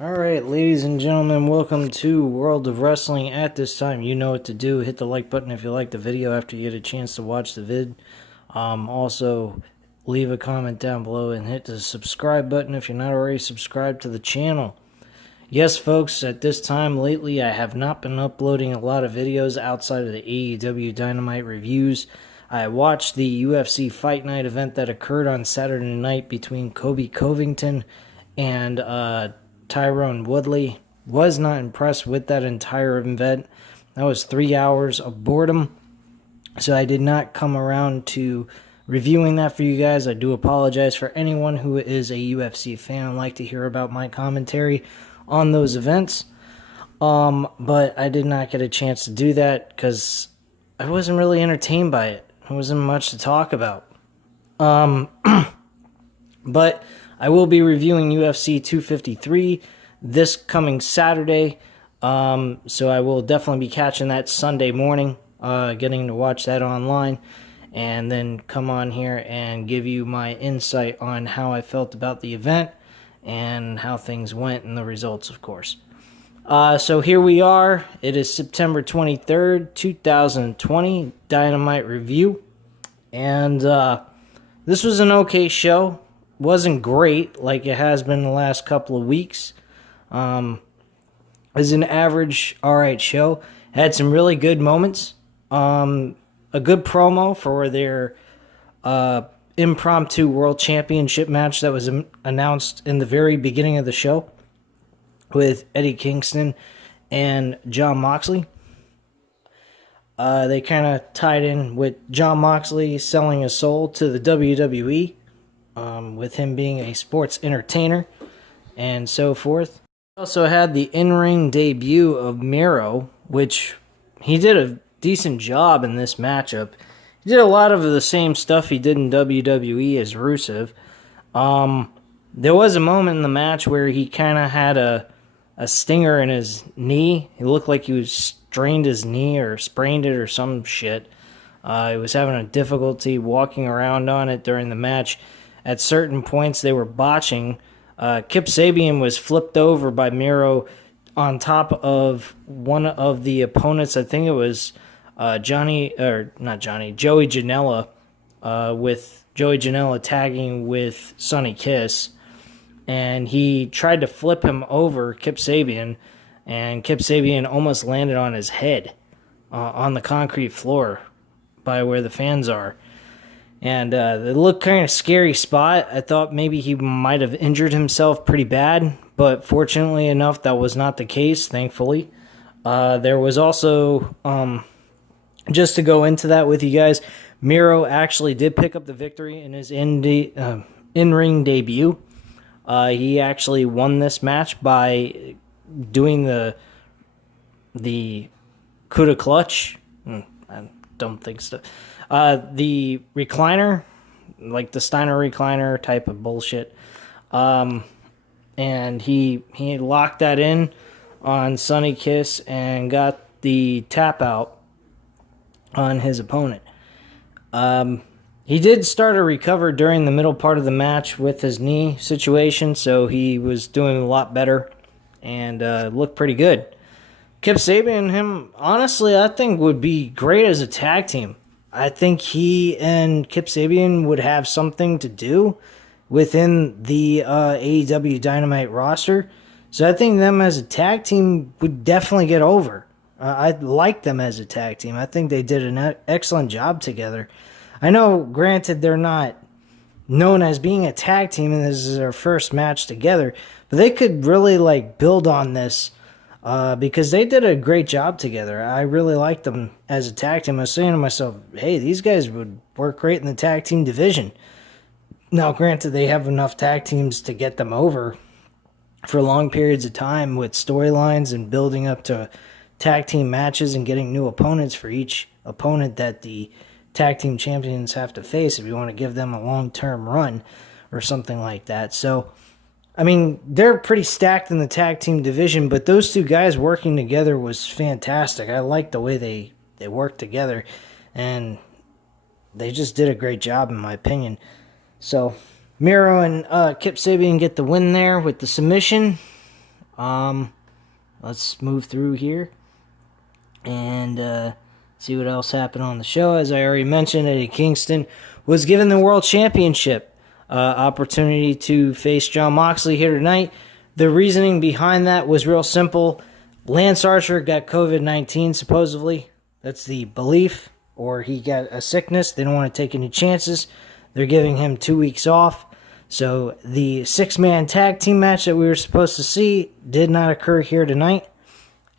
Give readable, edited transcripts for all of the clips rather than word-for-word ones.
Alright, ladies and gentlemen, welcome to World of Wrestling. At this time, you know what to do. Hit the like button if you like the video after you get a chance to watch the vid. Also, leave a comment down below and hit the subscribe button if you're not already subscribed to the channel. Yes, folks, at this time lately, I have not been uploading a lot of videos outside of the AEW Dynamite reviews. I watched the UFC Fight Night event that occurred on Saturday night between Kobe Covington and Tyrone Woodley. Was not impressed with that entire event. That was 3 hours of boredom. So I did not come around to reviewing that for you guys. I do apologize for anyone who is a UFC fan and like to hear about my commentary on those events. But I did not get a chance to do that because I wasn't really entertained by it. There wasn't much to talk about. But I will be reviewing UFC 253 this coming Saturday. So I will definitely be catching that Sunday morning, getting to watch that online, and then come on here and give you my insight on how I felt about the event and how things went and the results, of course. So here we are. It is September 23rd, 2020, Dynamite review. And this was an okay show. Wasn't great like it has been the last couple of weeks. It was an average, alright show. Had some really good moments. A good promo for their impromptu World Championship match that was announced in the very beginning of the show with Eddie Kingston and Jon Moxley. They kind of tied in with Jon Moxley selling his soul to the WWE, with him being a sports entertainer and so forth. Also had the in-ring debut of Miro, which he did a decent job in this matchup. He did a lot of the same stuff he did in WWE as Rusev. There was a moment in the match where he kind of had a stinger in his knee. He looked like he strained his knee or sprained it or some shit. He was having a difficulty walking around on it during the match. At certain points, they were botching. Kip Sabian was flipped over by Miro on top of one of the opponents. I think it was Joey Janela, with Joey Janela tagging with Sonny Kiss. And he tried to flip him over, Kip Sabian, and Kip Sabian almost landed on his head on the concrete floor by where the fans are. And it looked kind of scary spot. I thought maybe he might have injured himself pretty bad, but fortunately enough, that was not the case, thankfully. There was also, just to go into that with you guys, Miro actually did pick up the victory in his in-ring debut. He actually won this match by doing the Kuda clutch. I don't think so. The recliner, like the Steiner recliner type of bullshit. And he locked that in on Sonny Kiss and got the tap out on his opponent. He did start to recover during the middle part of the match with his knee situation, so he was doing a lot better and looked pretty good. Kip Sabian and him, honestly, I think would be great as a tag team. I think he and Kip Sabian would have something to do within the AEW Dynamite roster. So I think them as a tag team would definitely get over. I like them as a tag team. I think they did an excellent job together. I know, granted, they're not known as being a tag team and this is their first match together, but they could really build on this because they did a great job together. I really liked them as a tag team. I was saying to myself, hey, these guys would work great in the tag team division. Now, granted, they have enough tag teams to get them over for long periods of time with storylines and building up to tag team matches and getting new opponents for each opponent that the tag team champions have to face if you want to give them a long-term run or something like that. So, I mean, they're pretty stacked in the tag team division, but those two guys working together was fantastic. I like the way they worked together, and they just did a great job, in my opinion. So, Miro and Kip Sabian get the win there with the submission. Let's move through here and see what else happened on the show. As I already mentioned, Eddie Kingston was given the World Championship opportunity to face Jon Moxley here tonight. The reasoning behind that was real simple. Lance Archer got COVID-19, supposedly. That's the belief. Or he got a sickness. They don't want to take any chances. They're giving him 2 weeks off. So the 6-man tag team match that we were supposed to see did not occur here tonight.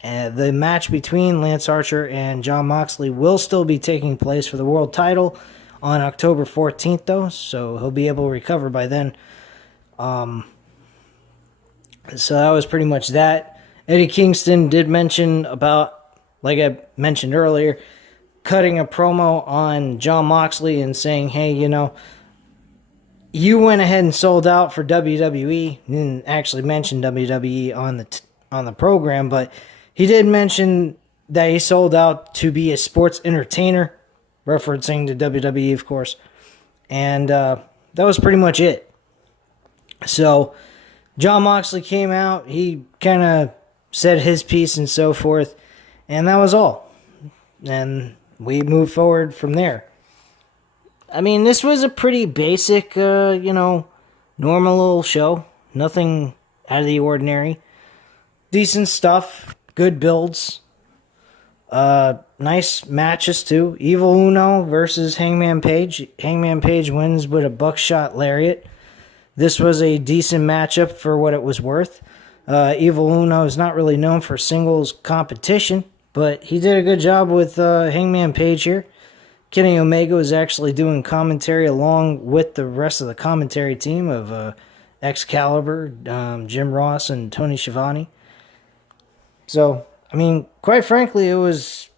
The match between Lance Archer and Jon Moxley will still be taking place for the world title on October 14th, though. So he'll be able to recover by then. So that was pretty much that. Eddie Kingston did mention about, like I mentioned earlier, cutting a promo on Jon Moxley and saying, hey, you went ahead and sold out for WWE. He didn't actually mention WWE on the program, but he did mention that he sold out to be a sports entertainer, referencing to WWE, of course. And that was pretty much it. So Jon Moxley came out. He kind of said his piece and so forth. And that was all. And we moved forward from there. I mean, this was a pretty basic, normal little show. Nothing out of the ordinary. Decent stuff. Good builds. Nice matches, too. Evil Uno versus Hangman Page. Hangman Page wins with a buckshot lariat. This was a decent matchup for what it was worth. Evil Uno is not really known for singles competition, but he did a good job with Hangman Page here. Kenny Omega was actually doing commentary along with the rest of the commentary team of Excalibur, Jim Ross, and Tony Schiavone. So, I mean, quite frankly, it was...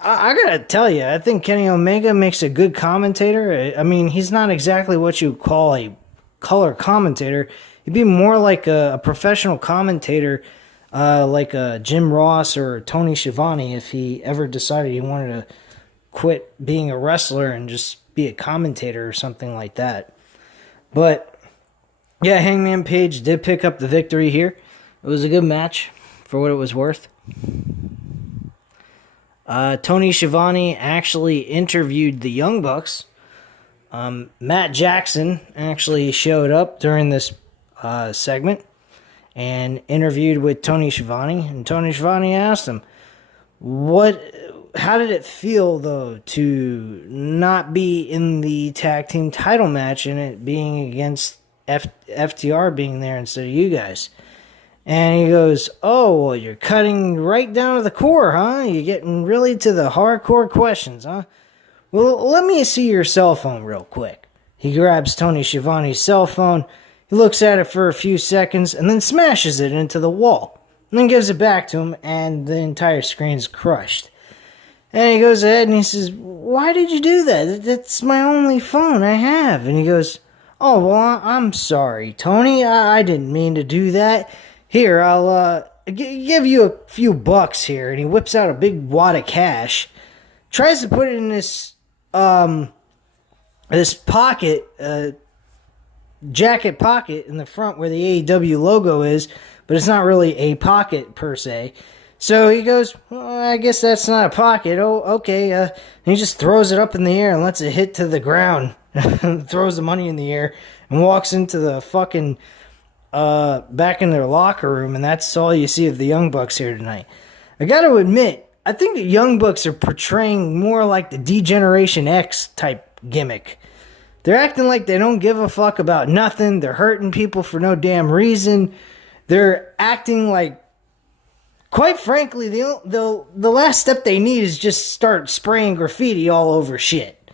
I gotta tell you, I think Kenny Omega makes a good commentator. I mean, he's not exactly what you call a color commentator. He'd be more like a professional commentator, like Jim Ross or Tony Schiavone, if he ever decided he wanted to quit being a wrestler and just be a commentator or something like that. But yeah, Hangman Page did pick up the victory here. It was a good match for what it was worth. Tony Schiavone actually interviewed the Young Bucks. Matt Jackson actually showed up during this segment and interviewed with Tony Schiavone. And Tony Schiavone asked him, how did it feel, though, to not be in the tag team title match and it being against FTR being there instead of you guys? And he goes, oh, well, you're cutting right down to the core, huh? You're getting really to the hardcore questions, huh? Well, let me see your cell phone real quick. He grabs Tony Schiavone's cell phone, he looks at it for a few seconds, and then smashes it into the wall. And then gives it back to him, and the entire screen's crushed. And he goes ahead and he says, why did you do that? That's my only phone I have. And he goes, oh, well, I'm sorry, Tony. I didn't mean to do that. Here, I'll give you a few bucks here. And he whips out a big wad of cash. Tries to put it in this pocket, jacket pocket in the front where the AEW logo is. But it's not really a pocket per se. So he goes, well, I guess that's not a pocket. Oh, okay. And he just throws it up in the air and lets it hit to the ground. Throws the money in the air and walks into the fucking back in their locker room. And that's all you see of the Young Bucks here tonight. I got to admit, I think the Young Bucks are portraying more like the D-Generation X type gimmick. They're acting like they don't give a fuck about nothing. They're hurting people for no damn reason. They're acting like, quite frankly, the last step they need is just start spraying graffiti all over shit.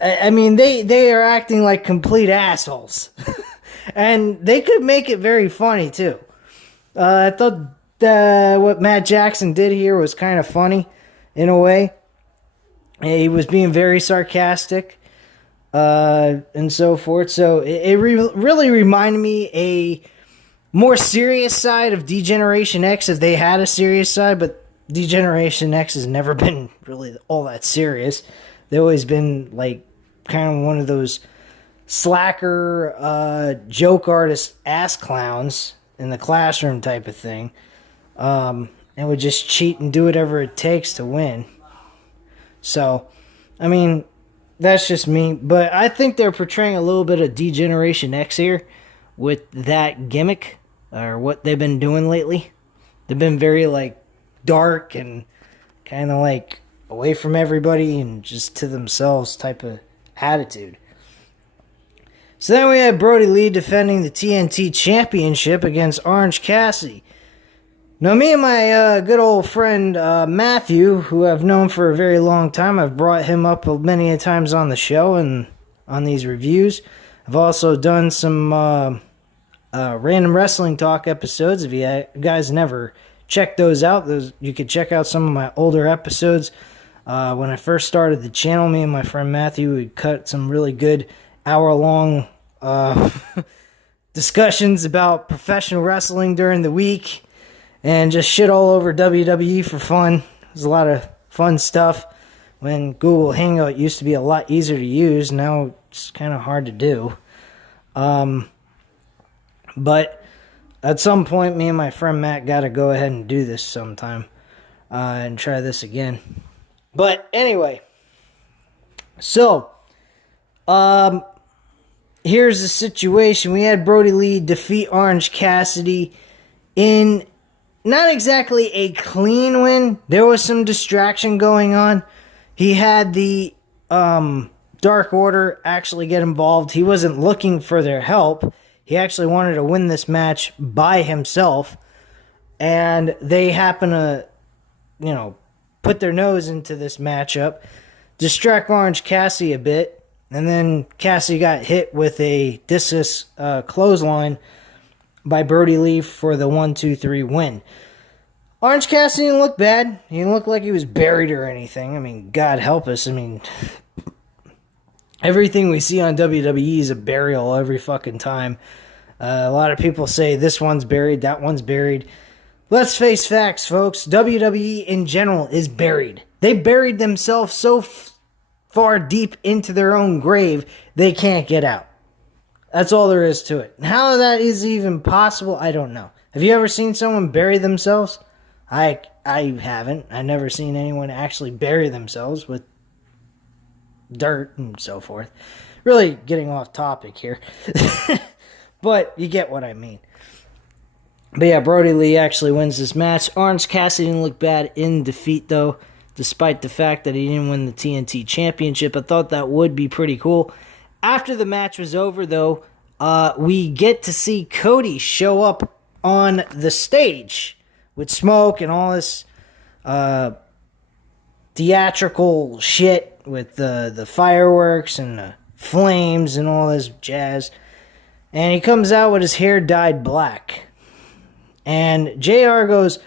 I mean, they are acting like complete assholes. And they could make it very funny, too. I thought what Matt Jackson did here was kind of funny, in a way. He was being very sarcastic, and so forth. So it really reminded me a more serious side of D-Generation X, if they had a serious side, but D-Generation X has never been really all that serious. They've always been, like, kind of one of those slacker joke artist ass clowns in the classroom type of thing, and would just cheat and do whatever it takes to win. So, I mean, that's just me. But I think they're portraying a little bit of Degeneration X here with that gimmick, or what they've been doing lately. They've been very, like, dark and kind of, like, away from everybody and just to themselves type of attitude. So then we had Brody Lee defending the TNT Championship against Orange Cassidy. Now, me and my good old friend Matthew, who I've known for a very long time, I've brought him up many a times on the show and on these reviews. I've also done some random wrestling talk episodes. If you guys never checked those out, you could check out some of my older episodes. When I first started the channel, me and my friend Matthew would cut some really good hour-long discussions about professional wrestling during the week and just shit all over WWE for fun. It was a lot of fun stuff when Google Hangout used to be a lot easier to use. Now it's kind of hard to do. But at some point, me and my friend Matt got to go ahead and do this sometime and try this again. But anyway, so here's the situation. We had Brody Lee defeat Orange Cassidy in not exactly a clean win. There was some distraction going on. He had the Dark Order actually get involved. He wasn't looking for their help. He actually wanted to win this match by himself. And they happen to, put their nose into this matchup, distract Orange Cassidy a bit, and then Cassidy got hit with a discus clothesline by Brody Lee for the 1-2-3 win. Orange Cassidy didn't look bad. He didn't look like he was buried or anything. I mean, God help us. I mean, everything we see on WWE is a burial every fucking time. A lot of people say this one's buried, that one's buried. Let's face facts, folks. WWE in general is buried. They buried themselves so far deep into their own grave, they can't get out. That's all there is to it. And how that is even possible, I don't know. Have you ever seen someone bury themselves? I haven't. I've never seen anyone actually bury themselves with dirt and so forth. Really getting off topic here. But you get what I mean. But yeah, Brody Lee actually wins this match. Orange Cassidy didn't look bad in defeat, though, despite the fact that he didn't win the TNT Championship. I thought that would be pretty cool. After the match was over, though, we get to see Cody show up on the stage with smoke and all this theatrical shit with the fireworks and the flames and all this jazz. And he comes out with his hair dyed black. And JR goes,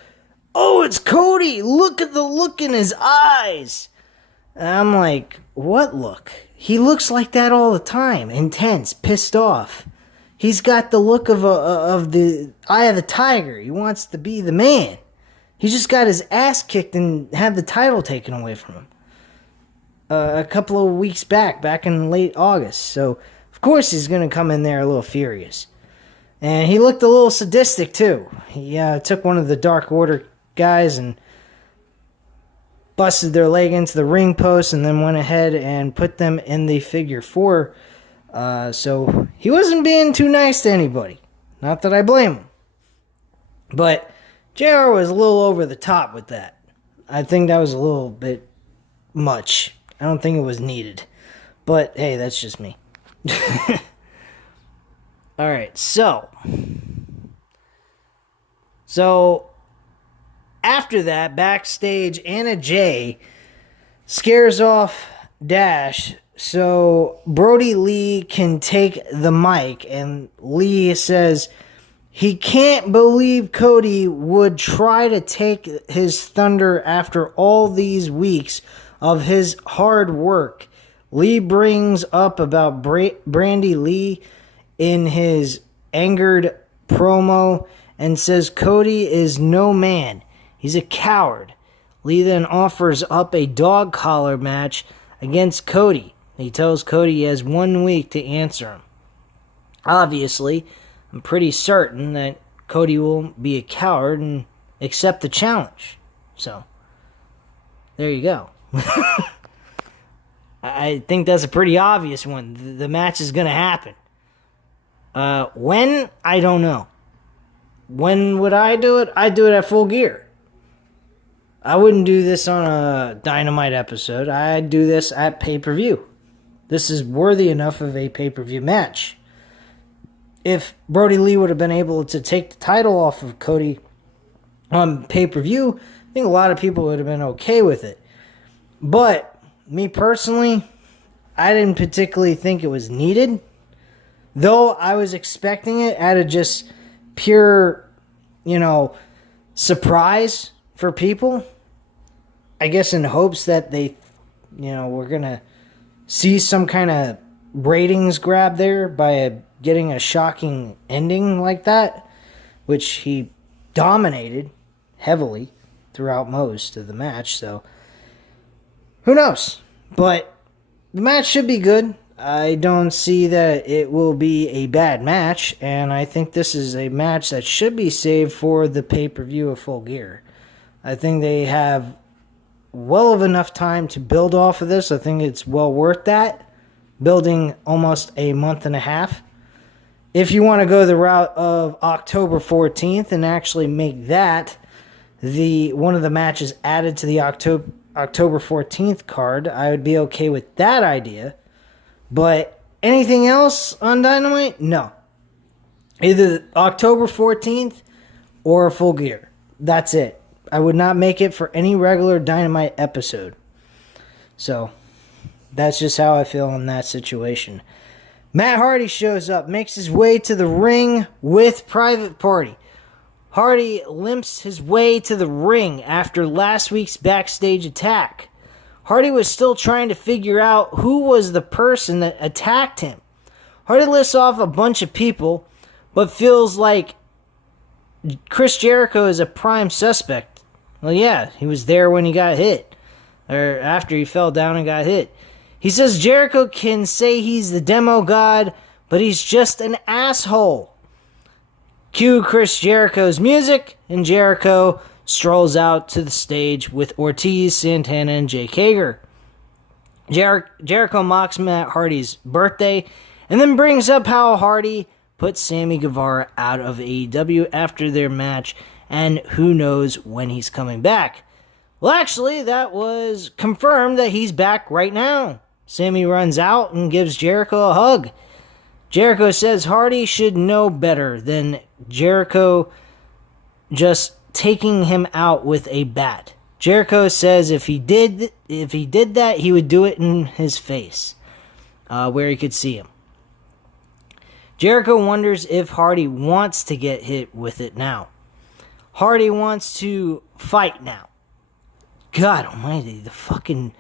"Oh, it's Cody! Look at the look in his eyes!" And I'm like, what look? He looks like that all the time. Intense, pissed off. He's got the look of the Eye of the Tiger. He wants to be the man. He just got his ass kicked and had the title taken away from him. A couple of weeks back in late August. So, of course he's going to come in there a little furious. And he looked a little sadistic, too. He took one of the Dark Order guys and busted their leg into the ring post and then went ahead and put them in the figure 4. So he wasn't being too nice to anybody. Not that I blame him. But JR was a little over the top with that. I think that was a little bit much. I don't think it was needed. But hey, that's just me. Alright, so after that, backstage, Anna Jay scares off Dash so Brody Lee can take the mic, and Lee says he can't believe Cody would try to take his thunder after all these weeks of his hard work. Lee brings up about Brandy Lee in his angered promo and says Cody is no man. He's a coward. Lee then offers up a dog collar match against Cody. He tells Cody he has 1 week to answer him. Obviously, I'm pretty certain that Cody will be a coward and accept the challenge. So, there you go. I think that's a pretty obvious one. The match is going to happen. When? I don't know. When would I do it? I'd do it at Full Gear. I wouldn't do this on a Dynamite episode. I'd do this at pay-per-view. This is worthy enough of a pay-per-view match. If Brody Lee would have been able to take the title off of Cody on pay-per-view, I think a lot of people would have been okay with it. But, me personally, I didn't particularly think it was needed. Though I was expecting it out of just pure, surprise for people. I guess in hopes that they, we're going to see some kind of ratings grab there by getting a shocking ending like that, which he dominated heavily throughout most of the match. So, who knows? But the match should be good. I don't see that it will be a bad match, and I think this is a match that should be saved for the pay-per-view of Full Gear. I think they have well of enough time to build off of this. I think it's well worth that, building almost a month and a half. If you want to go the route of October 14th and actually make that one of the matches added to the October 14th card, I would be okay with that idea. But anything else on Dynamite? No. Either October 14th or Full Gear. That's it. I would not make it for any regular Dynamite episode. So, that's just how I feel in that situation. Matt Hardy shows up, makes his way to the ring with Private Party. Hardy limps his way to the ring after last week's backstage attack. Hardy was still trying to figure out who was the person that attacked him. Hardy lists off a bunch of people, but feels like Chris Jericho is a prime suspect. Well, yeah, he was there when he got hit, or after he fell down and got hit. He says Jericho can say he's the demo god, but he's just an asshole. Cue Chris Jericho's music, and Jericho strolls out to the stage with Ortiz, Santana, and Jake Hager. Jericho mocks Matt Hardy's birthday, and then brings up how Hardy put Sammy Guevara out of AEW after their match, and who knows when he's coming back. Well, actually, that was confirmed that he's back right now. Sammy runs out and gives Jericho a hug. Jericho says Hardy should know better than Jericho just taking him out with a bat. Jericho says if he did that, he would do it in his face, where he could see him. Jericho wonders if Hardy wants to get hit with it now. Hardy wants to fight now. God almighty, the fucking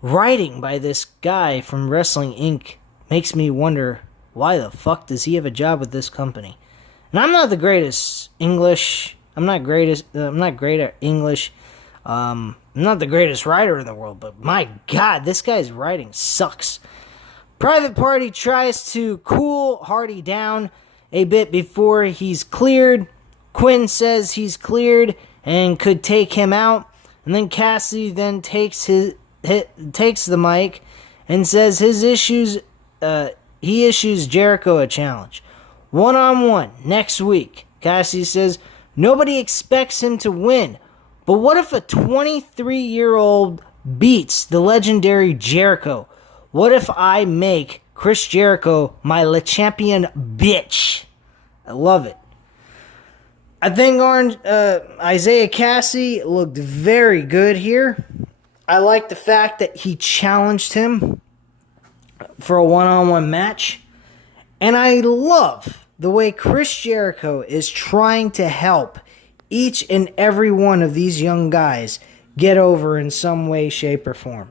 writing by this guy from Wrestling Inc. makes me wonder, why the fuck does he have a job with this company? And I'm not the greatest English. I'm not great at English. I'm not the greatest writer in the world, but my God, this guy's writing sucks. Private Party tries to cool Hardy down a bit before he's cleared. Quinn says he's cleared and could take him out. And then Cassidy then takes the mic and says he issues Jericho a challenge. One-on-one next week. Cassidy says nobody expects him to win. But what if a 23-year-old beats the legendary Jericho? What if I make Chris Jericho my Le Champion bitch? I love it. I think Isaiah Cassidy looked very good here. I like the fact that he challenged him for a one-on-one match. And I love the way Chris Jericho is trying to help each and every one of these young guys get over in some way, shape, or form.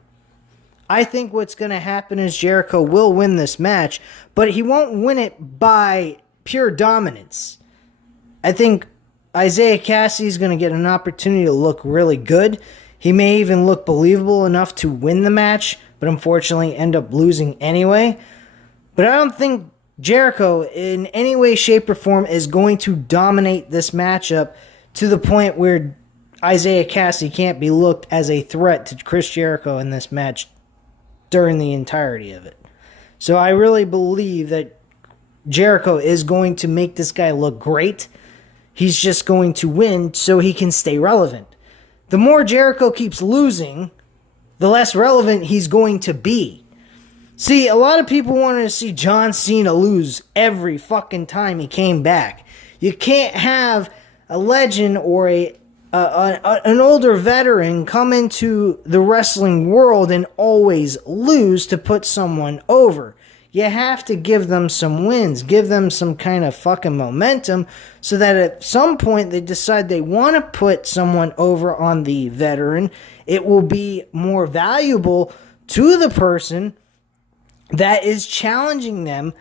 I think what's going to happen is Jericho will win this match, but he won't win it by pure dominance. I think Isaiah Cassidy is going to get an opportunity to look really good. He may even look believable enough to win the match, but unfortunately end up losing anyway. But I don't think Jericho, in any way, shape, or form, is going to dominate this matchup to the point where Isaiah Cassidy can't be looked as a threat to Chris Jericho in this match during the entirety of it. So I really believe that Jericho is going to make this guy look great. He's just going to win so he can stay relevant. The more Jericho keeps losing, the less relevant he's going to be. See, a lot of people wanted to see John Cena lose every fucking time he came back. You can't have a legend or an older veteran come into the wrestling world and always lose to put someone over. You have to give them some wins, give them some kind of fucking momentum so that at some point they decide they want to put someone over on the veteran. It will be more valuable to the person that is challenging them,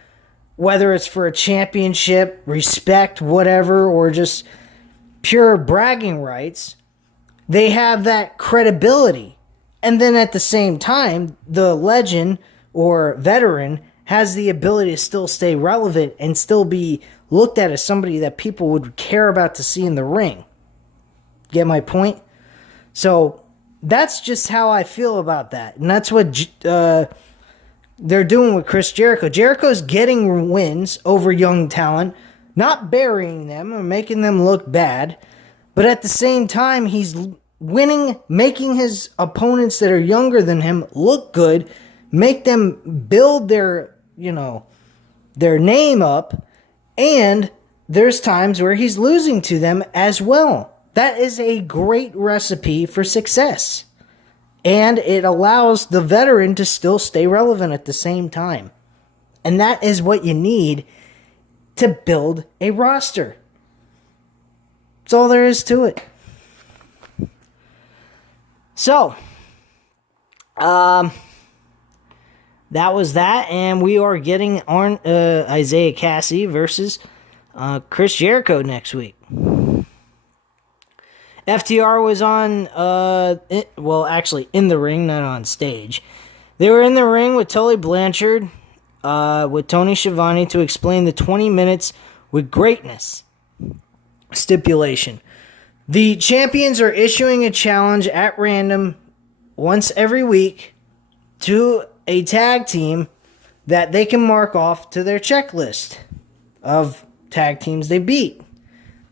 whether it's for a championship, respect, whatever, or just pure bragging rights. They have that credibility. And then at the same time, the legend or veteran has the ability to still stay relevant and still be looked at as somebody that people would care about to see in the ring. Get my point? So that's just how I feel about that. And that's what they're doing with Chris Jericho. Jericho's getting wins over young talent, not burying them or making them look bad, but at the same time, he's winning, making his opponents that are younger than him look good, make them build their name up, and there's times where he's losing to them as well. That is a great recipe for success. And it allows the veteran to still stay relevant at the same time. And that is what you need to build a roster. That's all there is to it. So, that was that, and we are getting Isaiah Cassidy versus Chris Jericho next week. FTR was on, actually in the ring, not on stage. They were in the ring with Tully Blanchard, with Tony Schiavone to explain the 20 minutes with greatness stipulation. The champions are issuing a challenge at random once every week to a tag team that they can mark off to their checklist of tag teams they beat.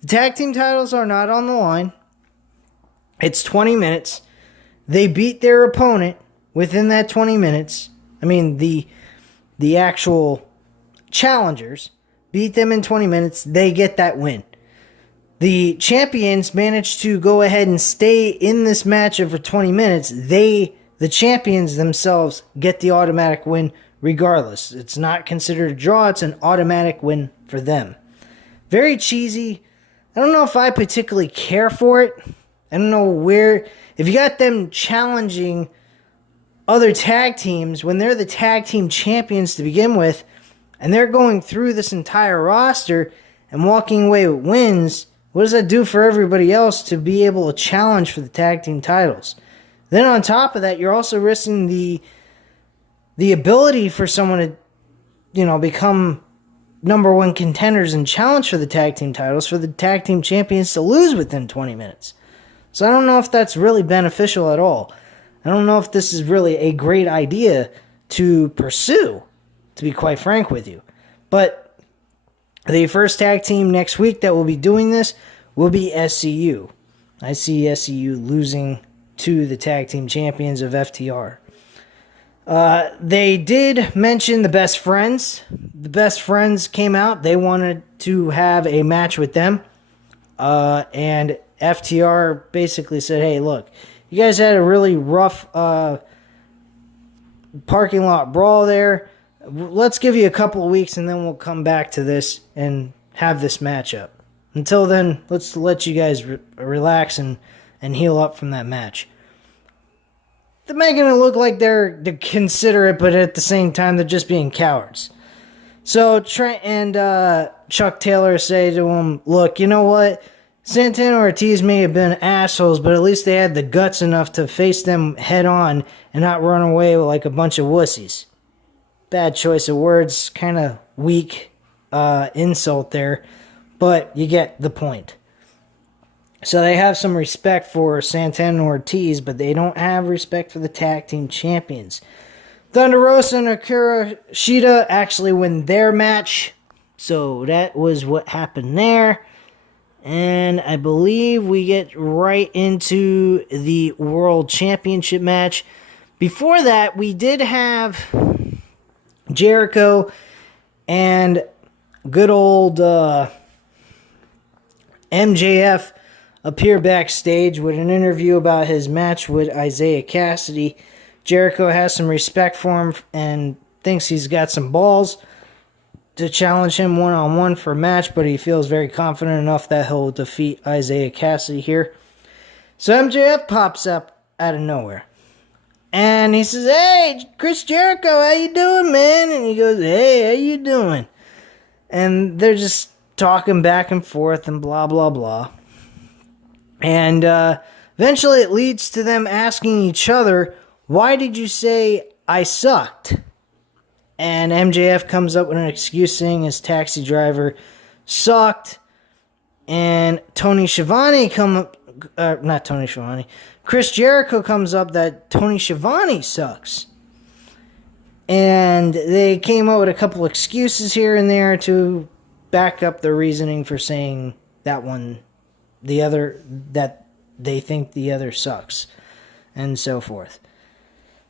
The tag team titles are not on the line. It's 20 minutes. They beat their opponent within that 20 minutes. I mean, the actual challengers beat them in 20 minutes. They get that win. The champions managed to go ahead and stay in this match for 20 minutes. The champions themselves get the automatic win regardless. It's not considered a draw. It's an automatic win for them. Very cheesy. I don't know if I particularly care for it. I don't know where... If you got them challenging other tag teams when they're the tag team champions to begin with, and they're going through this entire roster and walking away with wins, what does that do for everybody else to be able to challenge for the tag team titles? Then on top of that, you're also risking the ability for someone to, become number one contenders and challenge for the tag team titles for the tag team champions to lose within 20 minutes. So I don't know if that's really beneficial at all. I don't know if this is really a great idea to pursue, to be quite frank with you. But the first tag team next week that will be doing this will be SCU. I see SCU losing to the tag team champions of FTR. They did mention the Best Friends. The Best Friends came out. They wanted to have a match with them. And FTR basically said, hey, look, you guys had a really rough parking lot brawl there. Let's give you a couple of weeks and then we'll come back to this and have this matchup. Until then, let's let you guys relax and heal up from that match. They're making it look like they're considerate, but at the same time, they're just being cowards. So Trent and Chuck Taylor say to him, look, you know what? Santana Ortiz may have been assholes, but at least they had the guts enough to face them head on and not run away like a bunch of wussies. bad choice of words, kind of weak insult there, but you get the point. So they have some respect for Santana and Ortiz, but they don't have respect for the tag team champions. Thunder Rosa and Akira Shida actually win their match. So that was what happened there. And I believe we get right into the World Championship match. Before that, we did have Jericho and good old MJF appear backstage with an interview about his match with Isaiah Cassidy. Jericho has some respect for him and thinks he's got some balls to challenge him one-on-one for a match, but he feels very confident enough that he'll defeat Isaiah Cassidy here. So MJF pops up out of nowhere. And he says, "Hey, Chris Jericho, how you doing, man?" And he goes, "Hey, how you doing?" And they're just talking back and forth and blah, blah, blah. And eventually it leads to them asking each other, "Why did you say I sucked?" And MJF comes up with an excuse saying his taxi driver sucked. And Chris Jericho comes up that Tony Schiavone sucks. And they came up with a couple excuses here and there to back up their reasoning for saying that they think the other sucks. And so forth.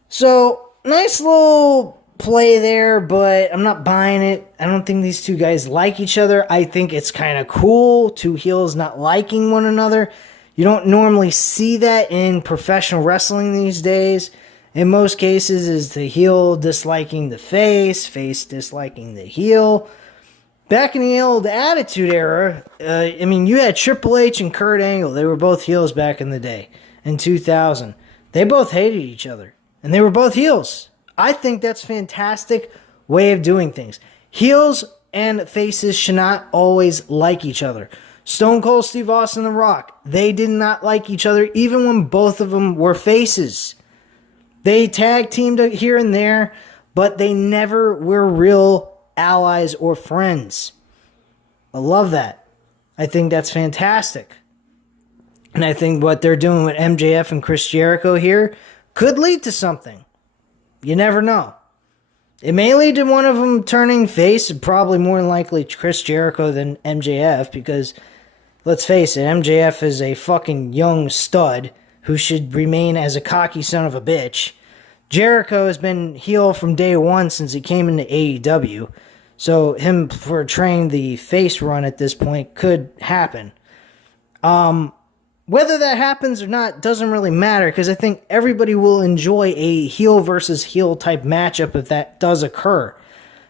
So, nice little play there, but I'm not buying it. I don't think these two guys like each other. I think it's kind of cool, two heels not liking one another. You don't normally see that in professional wrestling these days. In most cases, is the heel disliking the face disliking the heel. Back in the old Attitude Era, you had Triple H and Kurt Angle. They were both heels back in the day, in 2000. They both hated each other, and they were both heels. I think that's a fantastic way of doing things. Heels and faces should not always like each other. Stone Cold Steve Austin and The Rock, they did not like each other even when both of them were faces. They tag teamed here and there, but they never were real allies or friends. I love that. I think that's fantastic. And I think what they're doing with MJF and Chris Jericho here could lead to something. You never know. It may lead to one of them turning face, probably more than likely Chris Jericho than MJF, because, let's face it, MJF is a fucking young stud who should remain as a cocky son of a bitch. Jericho has been heel from day one since he came into AEW, so him portraying the face run at this point could happen. Whether that happens or not doesn't really matter, because I think everybody will enjoy a heel versus heel type matchup if that does occur.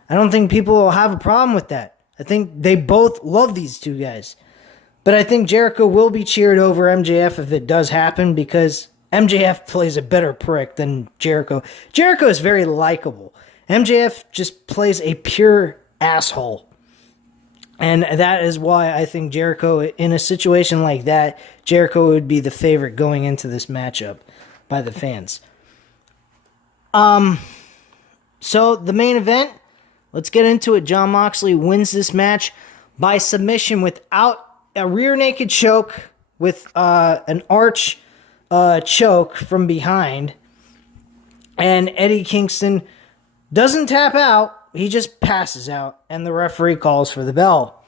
I don't think people will have a problem with that. I think they both love these two guys. But I think Jericho will be cheered over MJF if it does happen, because MJF plays a better prick than Jericho. Jericho is very likable. MJF just plays a pure asshole. And that is why I think Jericho, in a situation like that, Jericho would be the favorite going into this matchup by the fans. So the main event, let's get into it. Jon Moxley wins this match by submission without a rear naked choke, with an arch choke from behind. And Eddie Kingston doesn't tap out. He just passes out, and the referee calls for the bell.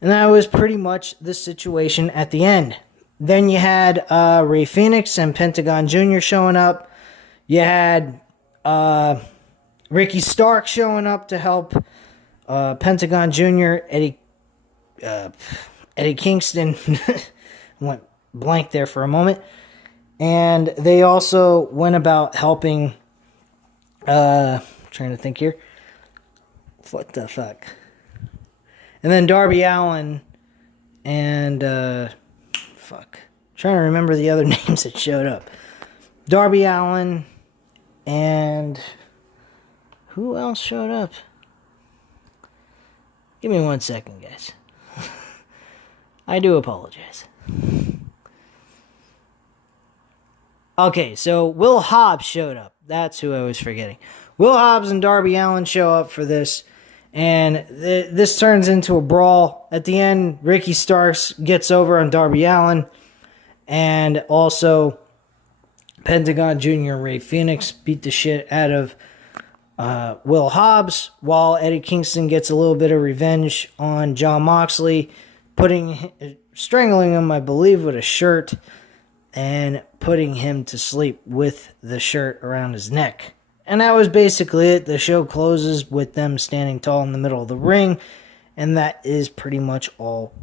And that was pretty much the situation at the end. Then you had Rey Fenix and Pentagon Jr. showing up. You had Ricky Stark showing up to help Pentagon Jr. Eddie Kingston went blank there for a moment. And they also went about helping... trying to think here. What the fuck? And then Darby Allin and... trying to remember the other names that showed up. Darby Allin and... who else showed up? Give me 1 second, guys. I do apologize. Okay, so Will Hobbs showed up. That's who I was forgetting. Will Hobbs and Darby Allin show up for this, and this turns into a brawl. At the end, Ricky Starks gets over on Darby Allin, and also Pentagon Jr. and Ray Phoenix beat the shit out of Will Hobbs, while Eddie Kingston gets a little bit of revenge on Jon Moxley, strangling him, I believe, with a shirt, and putting him to sleep with the shirt around his neck. And that was basically it. The show closes with them standing tall in the middle of the ring, and that is pretty much all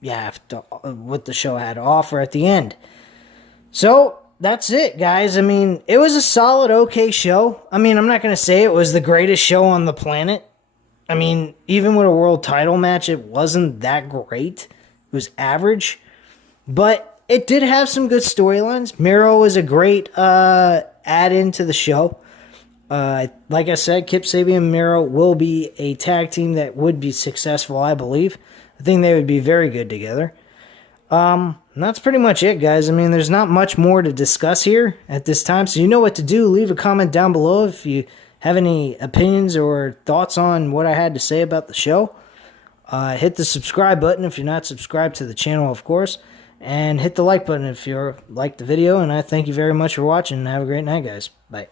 what the show had to offer at the end. So, that's it, guys. I mean, it was a solid, okay show. I mean, I'm not going to say it was the greatest show on the planet. I mean, even with a world title match, it wasn't that great. It was average. But it did have some good storylines. Miro was a great add-in to the show. Like I said, Kip Sabian and Miro will be a tag team that would be successful, I believe. I think they would be very good together. And that's pretty much it, guys. I mean, there's not much more to discuss here at this time, so you know what to do. Leave a comment down below if you have any opinions or thoughts on what I had to say about the show. Hit the subscribe button if you're not subscribed to the channel, of course. And hit the like button if you liked the video. And I thank you very much for watching. Have a great night, guys. Bye.